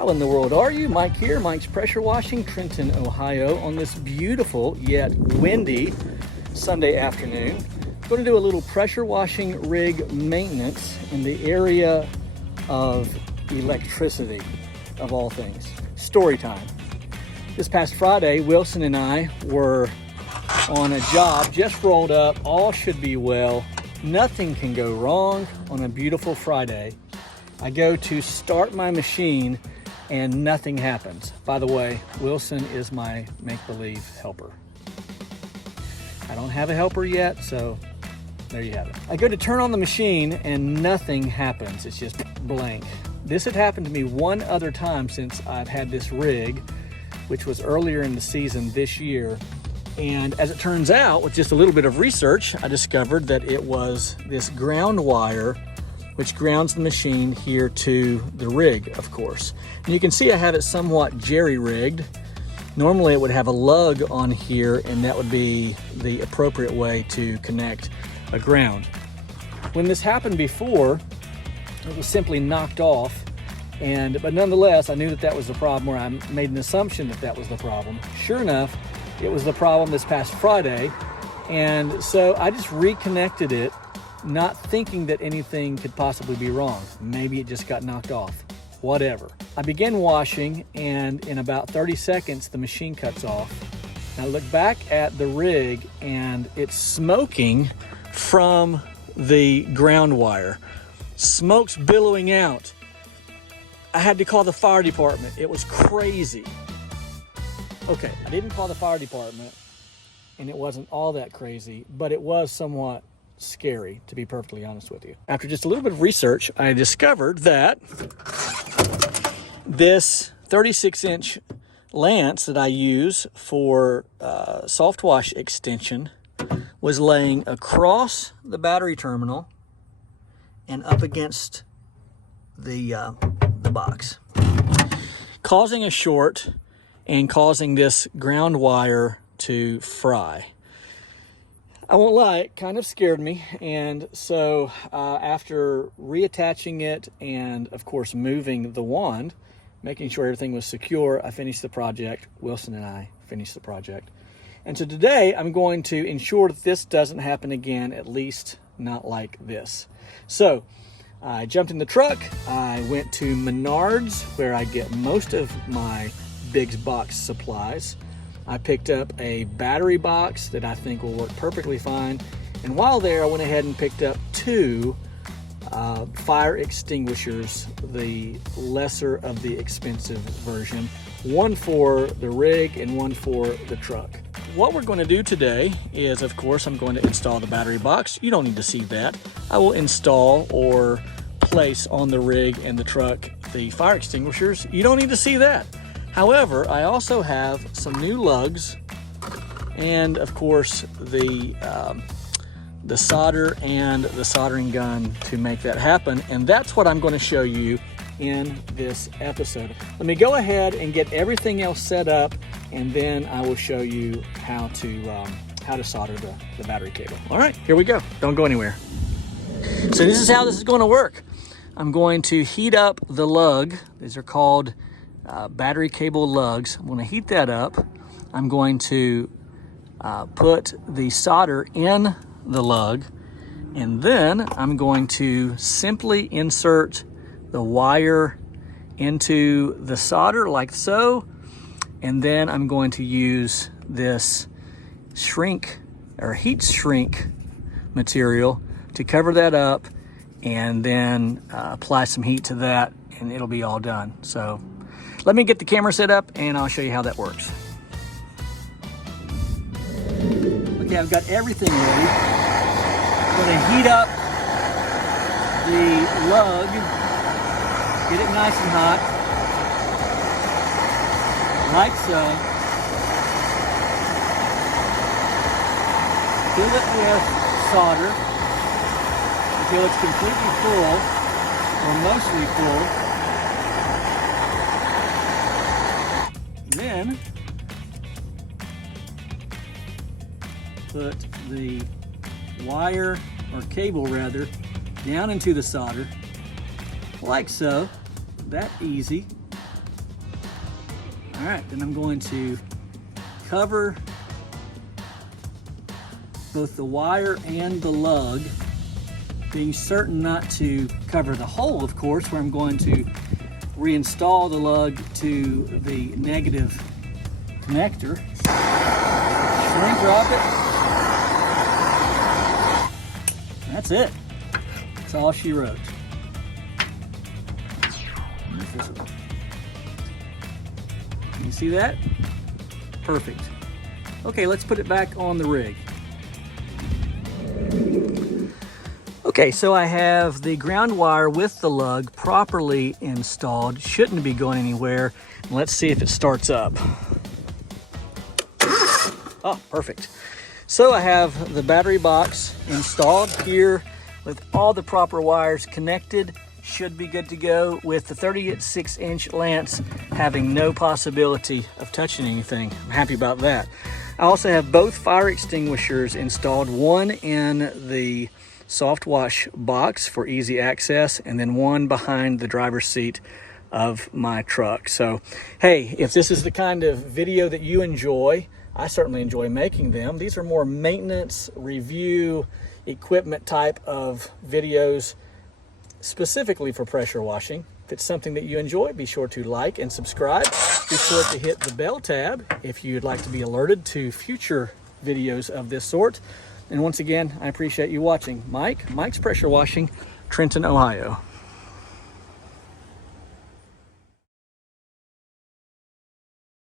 How in the world are you? Mike here, Mike's Pressure Washing, Trenton, Ohio, on this beautiful yet windy Sunday afternoon. I'm going to do a little pressure washing rig maintenance in the area of electricity, of all things. Story time. This past Friday, Wilson and I were on a job, just rolled up, all should be well. Nothing can go wrong on a beautiful Friday. I go to start my machine and nothing happens. By the way, Wilson is my make-believe helper. I don't have a helper yet, so there you have it. I go to turn on the machine and nothing happens. It's just blank. This had happened to me one other time since I've had this rig, which was earlier in the season this year. And as it turns out, with just a little bit of research, I discovered that it was this ground wire which grounds the machine here to the rig, of course. And you can see I have it somewhat jerry-rigged. Normally it would have a lug on here, and that would be the appropriate way to connect a ground. When this happened before, it was simply knocked off, but nonetheless, I knew that was the problem, or I made an assumption that that was the problem. Sure enough, it was the problem this past Friday, and so I just reconnected it, not thinking that anything could possibly be wrong. Maybe it just got knocked off, whatever. I began washing, and in about 30 seconds, the machine cuts off. I look back at the rig, and it's smoking from the ground wire. Smoke's billowing out. I had to call the fire department. It was crazy. Okay, I didn't call the fire department, and it wasn't all that crazy, but it was somewhat scary, to be perfectly honest with you. After just a little bit of research, I discovered that this 36-inch lance that I use for soft wash extension was laying across the battery terminal and up against the box, causing a short and causing this ground wire to fry. I won't lie, it kind of scared me, and so after reattaching it and, of course, moving the wand, making sure everything was secure, I finished the project. Wilson and I finished the project. And so today, I'm going to ensure that this doesn't happen again, at least not like this. So I jumped in the truck, I went to Menards, where I get most of my big box supplies. I picked up a battery box that I think will work perfectly fine. And while there, I went ahead and picked up two fire extinguishers, the lesser of the expensive version. One for the rig and one for the truck. What we're going to do today is, of course, I'm going to install the battery box. You don't need to see that. I will install or place on the rig and the truck the fire extinguishers. You don't need to see that. However, I also have some new lugs and, of course, the solder and the soldering gun to make that happen. And that's what I'm going to show you in this episode. Let me go ahead and get everything else set up, and then I will show you how to solder the battery cable. All right, here we go. Don't go anywhere. So this is how this is going to work. I'm going to heat up the lug. These are called battery cable lugs. I'm going to heat that up. I'm going to put the solder in the lug, and then I'm going to simply insert the wire into the solder like so, and then I'm going to use this shrink or heat shrink material to cover that up, and then apply some heat to that, and it'll be all done. So let me get the camera set up and I'll show you how that works. Okay, I've got everything ready. I'm going to heat up the lug, get it nice and hot, like so. Fill it with solder until it's completely full, or mostly full. Then put the wire, or cable rather, down into the solder, like so. That easy. All right, then I'm going to cover both the wire and the lug, being certain not to cover the hole, of course, where I'm going to reinstall the lug to the negative connector. Shrink wrap it. That's it. That's all she wrote. You see that? Perfect. Okay, let's put it back on the rig. Okay, so I have the ground wire with the lug properly installed. Shouldn't be going anywhere. Let's see if it starts up. Oh, perfect. So I have the battery box installed here with all the proper wires connected. Should be good to go with the 36-inch lance having no possibility of touching anything. I'm happy about that. I also have both fire extinguishers installed, one in the soft wash box for easy access, and then one behind the driver's seat of my truck. So, hey, if this is the kind of video that you enjoy, I certainly enjoy making them. These are more maintenance, review, equipment type of videos specifically for pressure washing. If it's something that you enjoy, be sure to like and subscribe. Be sure to hit the bell tab if you'd like to be alerted to future videos of this sort. And once again, I appreciate you watching. Mike's Pressure Washing, Trenton, Ohio.